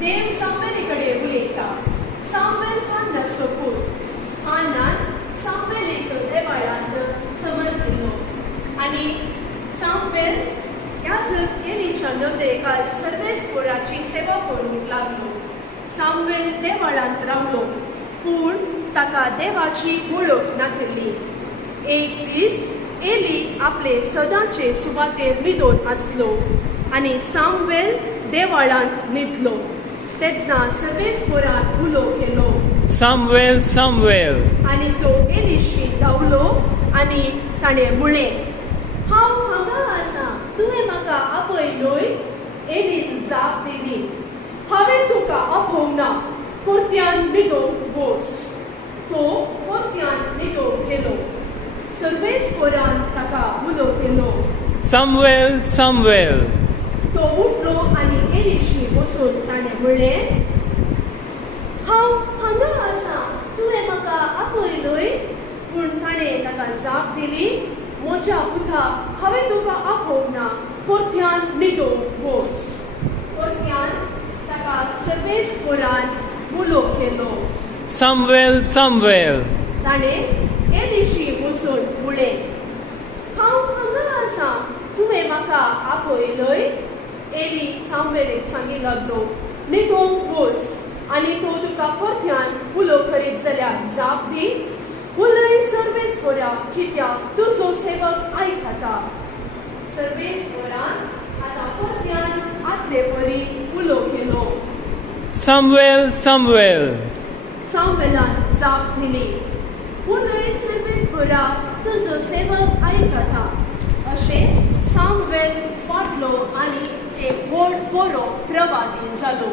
देव सामुएलीकडे उलयता. सामुएल हा नसो पूत. हान्नान सामुएलीक देवाळांत समन केलो. आनी सामुएल ह्या एलीच्या नवरेकाल सर्वेस्पोराची सेवा करूंक लागलो. सामुएल देवाळांत रावलो, पूण ताका देवाची वळख नाशिल्ली. एक दीस एली आपले सदांचे सुवातेर न्हिदोन आसलो आनी सामुएल देवाळांत न्हिदलो. तेन्ना सर्वेस्पोरान उलो केलो, Samuel, Samuel. आनी तो एलीशी धांवलो आनी ताणें म्हळें, हांव हांगा आसां, तुवें म्हाका आपयलोय? एलीन जाप दिली, हांवें तुका आपोवंक ना, परत्यान न्हिदोंक बस. तो परत्यान न्हिदोंक गेलो. सर्वेस्पोरान ताका उलो केलो. Samuel, Samuel. तो उठलो आनी एलीशी बसून ताणें म्हळें, हांव हांगा आसां, तुवें म्हाका आपयलोय? पूण ताणें ताका जाप दिली, म्हज्या पुता, हांवें तुका आपोवंक ना, परत्यान न्हिदोंक बस. परत्यान ताका सर्वेस्पोरान उलो केलो. Samuel, Samuel. ताणें एलीशी बसून म्हळें, हांव हांगा आसां, तुवें म्हाका आपयलोय? एली सामुएलीक सांगी लागलो, न्हिदोंक बस, आनी तो तुका परत्यान उलो करीत जाल्यार जाप दी. उलय सर्वेस्पोरा, कित्याक तुजो सेवक आयकता. सर्वेस्पोरान आतां परत्यान आदले परी उलो केलो. Samuel, Samuel. सामुएलान जाप दिली, उलय सर्वेस्पोरा, तुजो सेवक आयकता. अशें सामुएल वाडलो आनी एक व्हड बरो प्रवादी जालो.